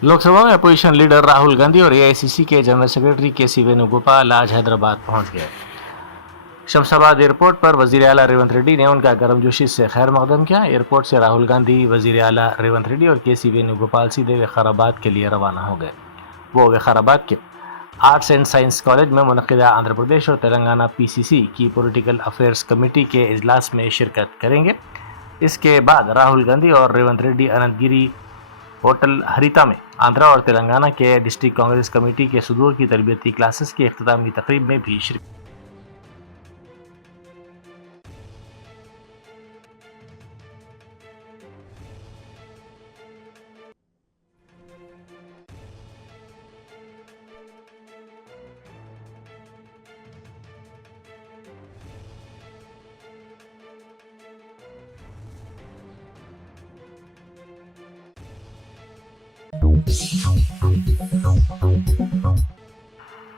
लोकसभा में opposition leader Rahul Gandhi और AICC के जनरल सेक्रेटरी केसी वेणुगोपाल आज हैदराबाद पहुंच गए। शमशाबाद एयरपोर्ट पर वजीर आला रेवंत रेड्डी ने उनका गर्मजोशी से खैर मकदम किया। एयरपोर्ट से राहुल गांधी, वजीर आला रेवंत रेड्डी और केसी वेणुगोपाल सीधे विकाराबाद के लिए रवाना हो गए। वो विकाराबाद के आर्ट्स एंड साइंस कॉलेज में मुनक़िदा आंध्र प्रदेश और तेलंगाना पीसीसी की पॉलिटिकल अफेयर्स कमेटी के इजलास में शिरकत करेंगे। इसके बाद राहुल गांधी और रेवंत रेड्डी अनंतगिरी होटल हरिता में आंध्रा और तेलंगाना के डिस्ट्रिक्ट कांग्रेस कमेटी के सुदूर की तरबियती क्लासेस की इख्तितामी तकरीब में भी शिरकत।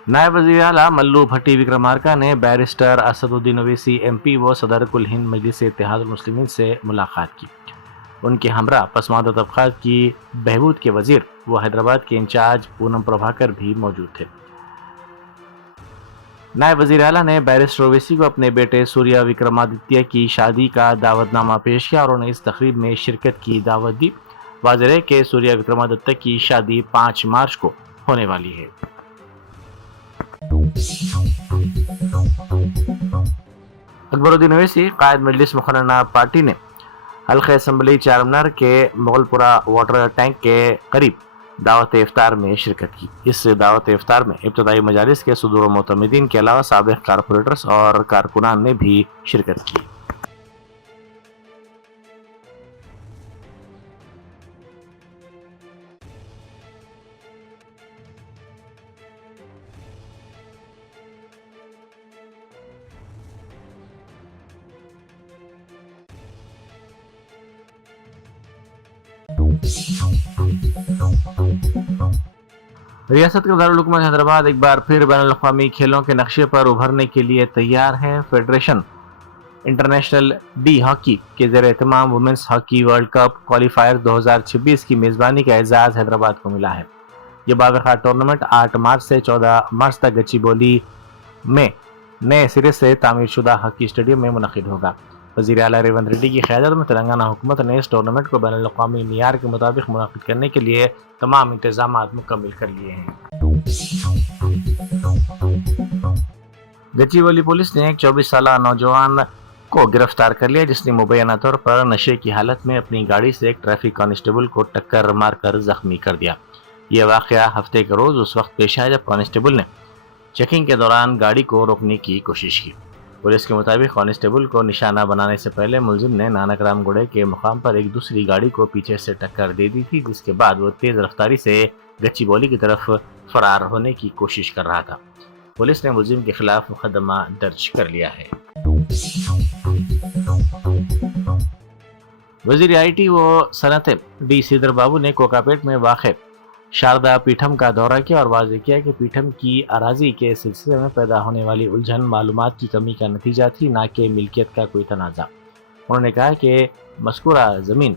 नायब वज़ीर आला मल्लू भट्टी विक्रमार्का ने बैरिस्टर असदुद्दीन ओवैसी एमपी व सदर कुल हिंद मजलिस इत्तेहादुल मुस्लिमीन से मुलाकात की। उनके हमरा पसमानदा तबक़ात की बहबूद के वजीर व हैदराबाद के इंचार्ज पूनम प्रभाकर भी मौजूद थे। नायब वज़ीर आला ने बैरिस्टर ओवैसी को अपने बेटे सूर्या विक्रमादित्य की शादी का दावतनामा पेश किया और उन्हें इस तकरीब में शिरकत की दावत दी। वाज़ेह है कि सूर्या विक्रमादित्य की शादी 5 मार्च को होने वाली है। अकबरुद्दीन ओवैसी कायद मजलिस मुखर्रना पार्टी ने हल्का असम्बली चारमीनार के मुगलपुरा वाटर टैंक के करीब दावत इफ्तार में शिरकत की। इस दावत इफ्तार में इब्तदाई मजालिस के सदूर मोतमिदीन के अलावा साबिक कारपोरेटर्स और कारकुनान ने भी शिरकत की। रियासत का दारुल हुकूमत हैदराबाद एक बार फिर बैनुल अक़वामी खेलों के नक्शे पर उभरने के लिए तैयार है। फेडरेशन इंटरनेशनल डी हॉकी के ज़ेर एहतमाम women's hockey world cup qualifier 2026 की मेज़बानी का एजाज़ हैदराबाद को मिला है। ये बावक़ार टूर्नामेंट 8 मार्च से 14 मार्च तक गच्चीबौली में नए सिरे से तामीर शुदा हॉकी स्टेडियम में मुनक़िद होगा। वज़ीर आला रेवंत रेड्डी की क़यादत में तेलंगाना हुकूमत ने इस टूर्नामेंट को बैनुल अक़वामी मियार के मुताबिक मुनक़िद करने के लिए तमाम इंतज़ामात मुकम्मिल कर लिए हैं। गच्चीबौली पुलिस ने एक 24 साला नौजवान को गिरफ्तार कर लिया, जिसने मुबैना तौर पर नशे की हालत में अपनी गाड़ी से एक ट्रैफिक कांस्टेबल को टक्कर मारकर जख्मी कर दिया। यह वाक़या हफ्ते के रोज़ उस वक्त पेश आया जब कांस्टेबल ने चेकिंग के दौरान गाड़ी को रोकने की कोशिश की। पुलिस के मुताबिक कांस्टेबल को निशाना बनाने से पहले मुलजिम ने नानक राम गुड़े के मुकाम पर एक दूसरी गाड़ी को पीछे से टक्कर दे दी थी, जिसके बाद वो तेज़ रफ्तारी से गच्चीबौली की तरफ फरार होने की कोशिश कर रहा था। पुलिस ने मुलजिम के खिलाफ मुकदमा दर्ज कर लिया है। वज़ीर आईटी व सनअत डी श्रीधर बाबू ने कोकापेट में वाक़ शारदा पीठम का दौरा किया और वाज़ेह किया कि पीठम की अराजी के सिलसिले में पैदा होने वाली उलझन मालूमात की कमी का नतीजा थी, ना कि मिल्कियत का कोई तनाज़ा। उन्होंने कहा कि मज़कूरा ज़मीन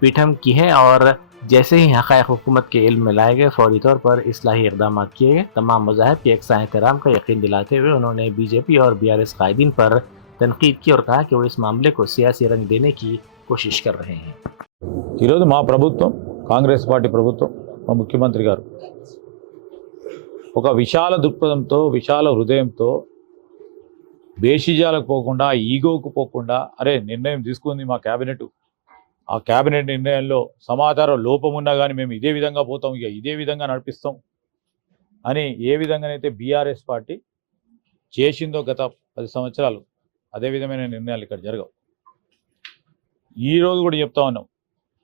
पीठम की है और जैसे ही हक़ाइक़ हुकूमत के इल्म में लाए गए फौरी तौर पर इस्लाही इक़दाम किए गए। तमाम मज़ाहिब के यकसां एहतराम का यकीन दिलाते हुए उन्होंने बीजेपी और बीआरएस कायदीन पर तनकीद की और कहा कि वो इस मामले को सियासी रंग देने की कोशिश कर रहे हैं। ఈరోజు మా ప్రభుత్వం కాంగ్రెస్ పార్టీ ప్రభుత్వం మా ముఖ్యమంత్రి గారు ఒక విశాల దృక్పథంతో విశాల హృదయంతో బేషిజాలకు పోకుండా ఈగోకు పోకుండా అరే నిర్ణయం తీసుకుంది మా క్యాబినెట్, ఆ క్యాబినెట్ నిర్ణయంలో సమాచారం లోపం ఉన్నా కానీ మేము ఇదే విధంగా పోతాం, ఇక ఇదే విధంగా నడిపిస్తాం అని ఏ విధంగానైతే బీఆర్ఎస్ పార్టీ చేసిందో గత 10 సంవత్సరాలు అదే విధమైన నిర్ణయాలు ఇక్కడ జరగవు. ఈరోజు కూడా చెప్తా ఉన్నాం,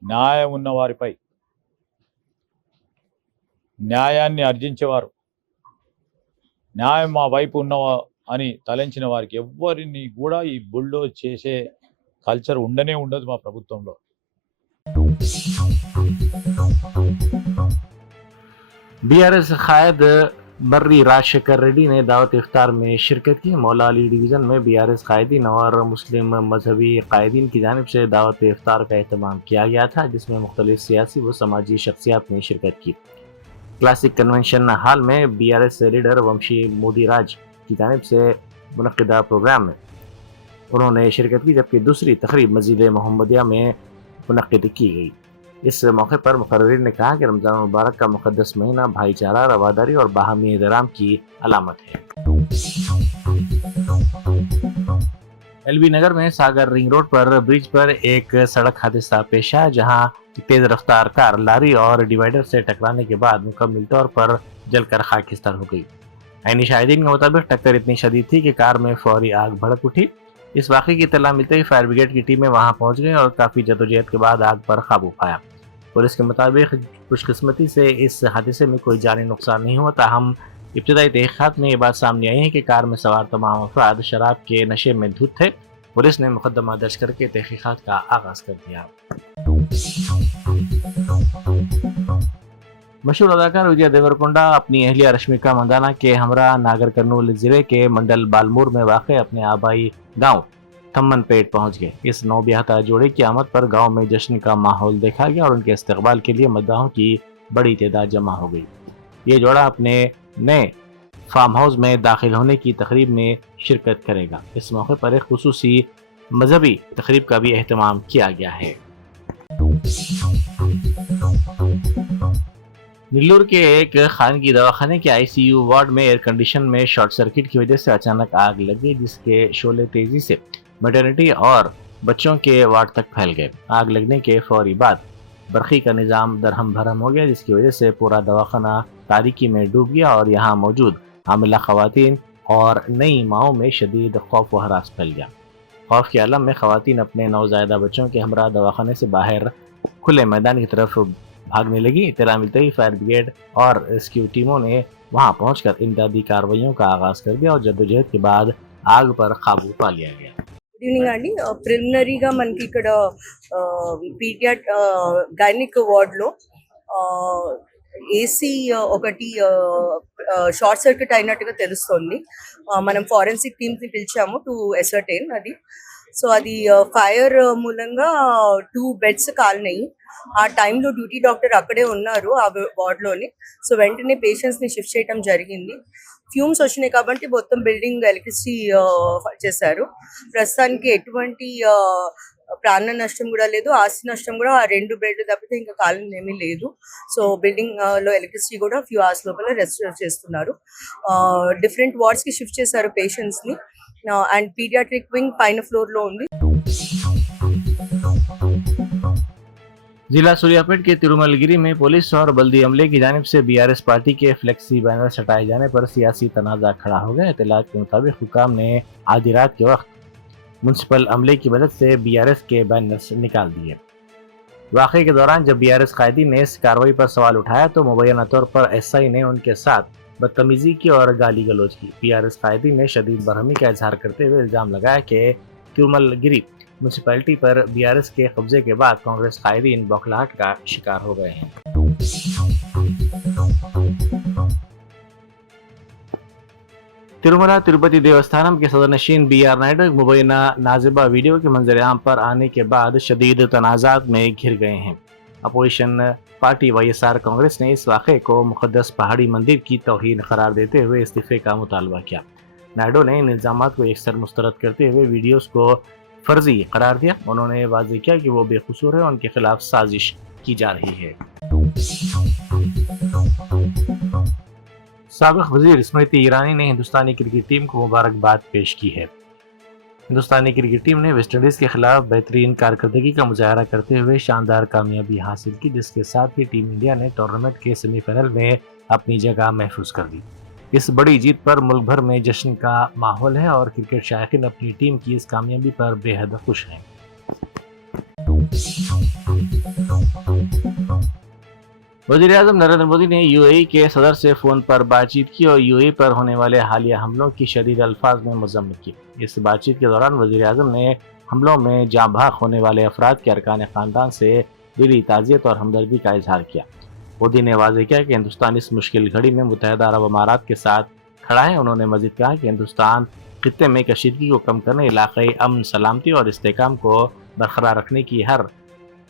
న్యాయం ఉన్న వారిపై న్యాయాన్ని అర్జించేవారు, న్యాయం మా వైపు ఉన్న అని తలంచిన వారికి ఎవ్వరిని కూడా ఈ బుల్డోజ్ చేసే కల్చర్ ఉండనే ఉండదు మా ప్రభుత్వంలో. बीआरएस कायद बर्री राजशेखर रेड्डी ने दावत इफ्तार में शिरकत की। मौला अली डिवीज़न में बीआरएस कायदीन और मुस्लिम मजहबी कायदीन की जानिब से दावत इफ्तार का एहतमाम किया गया था, जिसमें मुख्तलिफ सियासी व समाजी शख्सियात ने शिरकत की। क्लासिक कन्वेंशन हॉल में बीआरएस लीडर वंशी मोदी राज की जानिब से मुनक़िदा प्रोग्राम में उन्होंने शिरकत की, जबकि दूसरी तकरीब मस्जिद मोहम्मदिया में मुनक़िद की गई। इस मौके पर मुकर्रिरीन ने कहा कि रमज़ान मुबारक का मुक़द्दस महीना भाईचारा, रवादारी और बाहमी एहतराम की अलामत है। एलबी नगर में सागर रिंग रोड पर ब्रिज पर एक सड़क हादसा पेश आया, जहां तेज रफ्तार कार लारी और डिवाइडर से टकराने के बाद मुकम्मल तौर पर जलकर खाकिस्तान हो गई। ऐनी शाहिदीन के मुताबिक टक्कर इतनी शदीद थी कि कार में फौरी आग भड़क उठी। इस वाक़े की इत्तला मिलते ही फायर ब्रिगेड की टीमें वहां पहुंच गई और काफ़ी जदोजहद के बाद आग पर काबू पाया। पुलिस के मुताबिक खुशकिस्मती से इस हादसे में कोई जानी नुकसान नहीं हुआ, ताहम इब्तदाई तहक़ीक़ात में ये बात सामने आई है कि कार में सवार तमाम अफराद शराब के नशे में धुत थे। पुलिस ने मुकदमा दर्ज करके तहक़ीक़ात का आगाज़ कर दिया। मशहूर अदाकार विजय देवरकोंडा अपनी अहलिया रश्मिका मंदाना के हमरा नागर कर्नूल ज़िले के मंडल बालमूर में वाक़ अपने आबाई गांव थम्मनपेट पहुंच गए। इस नौबियाता जोड़े की आमद पर गांव में जश्न का माहौल देखा गया और उनके इस्तकबाल के लिए मद्दाहों की बड़ी तादाद जमा हो गई। ये जोड़ा अपने नए फार्म हाउस में दाखिल होने की तकरीब में शिरकत करेगा। इस मौके पर एक खुसूसी मजहबी तकरीब का भी एहतमाम किया गया है। नेल्लोर के एक खानगी दवाखाने के आईसीयू वार्ड में एयर कंडीशन में शॉर्ट सर्किट की वजह से अचानक आग लग गई, जिसके शोले तेजी से मैटरनिटी और बच्चों के वार्ड तक फैल गए। आग लगने के फौरी बाद बरखी का निज़ाम दरहम भरम हो गया, जिसकी वजह से पूरा दवाखाना तारीकी में डूब गया और यहाँ मौजूद हामिला खवातीन और नई माओं में शदीद खौफ व हरास फैल गया। खौफ के आलम में खवातीन अपने नौज़ायदा बच्चों के हमरा दवाखाने से बाहर खुले मैदान की तरफ भागने लगी। इत्तला मिलते ही फायर ब्रिगेड और रेस्क्यू टीमों ने वहां पहुंचकर इमदादी कार्रवाइयों का आगाज कर दिया और जद्दोजहद के बाद आग पर काबू पा लिया गया। గుడ్ ఈవినింగ్ అండి. ప్రిలిమినరీగా మనకి ఇక్కడ గైనిక్ వార్డ్లో ఏసీ ఒకటి షార్ట్ సర్క్యూట్ అయినట్టుగా తెలుస్తోంది. మనం ఫారెన్సిక్ టీమ్స్ని పిలిచాము టు ఎసర్టైన్ అది. సో అది ఫైర్ మూలంగా 2 బెడ్స్ కాలినాయి. ఆ టైంలో డ్యూటీ డాక్టర్ అక్కడే ఉన్నారు ఆ వార్డ్లోని. సో వెంటనే పేషెంట్స్ని షిఫ్ట్ చేయడం జరిగింది. ఫ్యూమ్స్ వచ్చినాయి కాబట్టి మొత్తం బిల్డింగ్ ఎలక్ట్రిసిటీ చేశారు. ప్రస్తుతానికి ఎటువంటి ప్రాణ నష్టం కూడా లేదు, ఆస్తి నష్టం కూడా ఆ 2 బెడ్లు తప్పితే ఇంకా కాలింది ఏమీ లేదు. సో బిల్డింగ్ లో ఎలక్ట్రిసిటీ కూడా ఫ్యూ అవర్స్ లోపల రెస్టోర్ చేస్తున్నారు. డిఫరెంట్ వార్డ్స్ కి షిఫ్ట్ చేశారు పేషెంట్స్ ని. అండ్ పీడియాట్రిక్ వింగ్ పైన ఫ్లోర్ లో ఉంది. जिला सूर्यापेट के तिरुमलगिरी में पुलिस और बल्दी अमले की जानिब से बीआरएस पार्टी के फ्लेक्सी बैनर हटाए जाने पर सियासी तनाज़ा खड़ा हो गया। इत्तलात के मुताबिक हुकाम ने आधी रात के वक्त म्युनिसिपल अमले की मदद से बीआरएस के बैनर्स निकाल दिए। वाक़े के दौरान जब बीआरएस कायदीन ने इस कार्रवाई पर सवाल उठाया तो मुबैना तौर पर एसआई ने उनके साथ बदतमीजी की और गाली गलौज की। बीआरएस कायदीन ने शदीद बरहमी का इजहार करते हुए इल्ज़ाम लगाया कि तिरुमलगिरी म्यूनसिपैलिटी पर बीआरएस के कब्जे के बाद कांग्रेस कायदीन बौखलाहट का शिकार हो गए हैं। तिरुमला तिरुपति देवस्थानम के सदर नशीन BR नायडू एक मुबैना नाजिबा वीडियो के मंजर आम पर आने के बाद शदीद तनाज़ात में घिर गए हैं। अपोजिशन पार्टी YSR कांग्रेस ने इस वाक़े को मुक़द्दस पहाड़ी मंदिर की तौहीन करार देते हुए इस्तीफ़े का मुतालबा किया। नायडू ने इन इल्ज़ामात को एकसर मुस्तरद करते हुए वीडियोज़ को फर्जी करार दिया। उन्होंने वाज़ेह किया कि वो बेकसूर है, उनके खिलाफ साजिश की जा रही है। साबिक़ वज़ीर स्मृति ईरानी ने हिंदुस्तानी क्रिकेट टीम को मुबारकबाद पेश की है। हिंदुस्तानी क्रिकेट टीम ने वेस्टइंडीज़ के खिलाफ बेहतरीन कारकर्दगी का मुजाहरा करते हुए शानदार कामयाबी हासिल की, जिसके साथ ही टीम इंडिया ने टूर्नामेंट के सेमीफाइनल में अपनी जगह महफूज कर दी। इस बड़ी जीत पर मुल्क भर में जश्न का माहौल है और क्रिकेट शायकीन अपनी टीम की इस कामयाबी पर बेहद खुश हैं। वज़ीर-ए-आज़म नरेंद्र मोदी ने UAE के सदर से फ़ोन पर बातचीत की और UAE पर होने वाले हालिया हमलों की शदीद अल्फाज में मज़म्मत की। इस बातचीत के दौरान वज़ीर-ए-आज़म ने हमलों में जाँ भाग होने वाले अफराद के अरकान ख़ानदान से दिली ताज़ियत और हमदर्दी का इजहार किया। मोदी ने वाजे किया कि हिंदुस्तान इस मुश्किल घड़ी में मुत्तहिदा अरब अमारात के साथ खड़ा है। उन्होंने मजीद कहा कि हिंदुस्तान खित्ते में कशीदगी को कम करने, इलाक़ाई अमन सलामती और इस्तेहकाम को बरकरार रखने की हर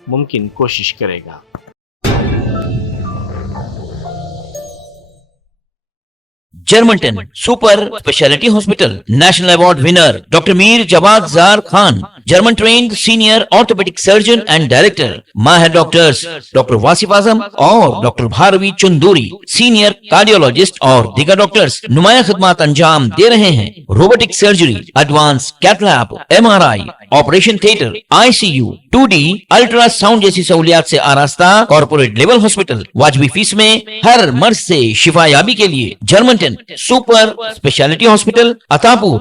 मुमकिन कोशिश करेगा। Germantown Super Speciality Hospital National Award winner Dr. Mir Jawad Zar Khan, German trained senior orthopedic surgeon and director, Mahir doctors Dr. Wasif Azam और Dr. Bharvi Chunduri, senior cardiologist और दीगर डॉक्टर्स नुमाया खिदमत अंजाम दे रहे हैं। Robotic surgery, advance cath lab, MRI, operation theatre, ICU, 2D ultrasound जैसी सहूलियात से आरास्ता कॉर्पोरेट लेवल हॉस्पिटल, वाजबी फीस में हर मर्ज से शिफायाबी के लिए Germanten super speciality hospital, Attapur,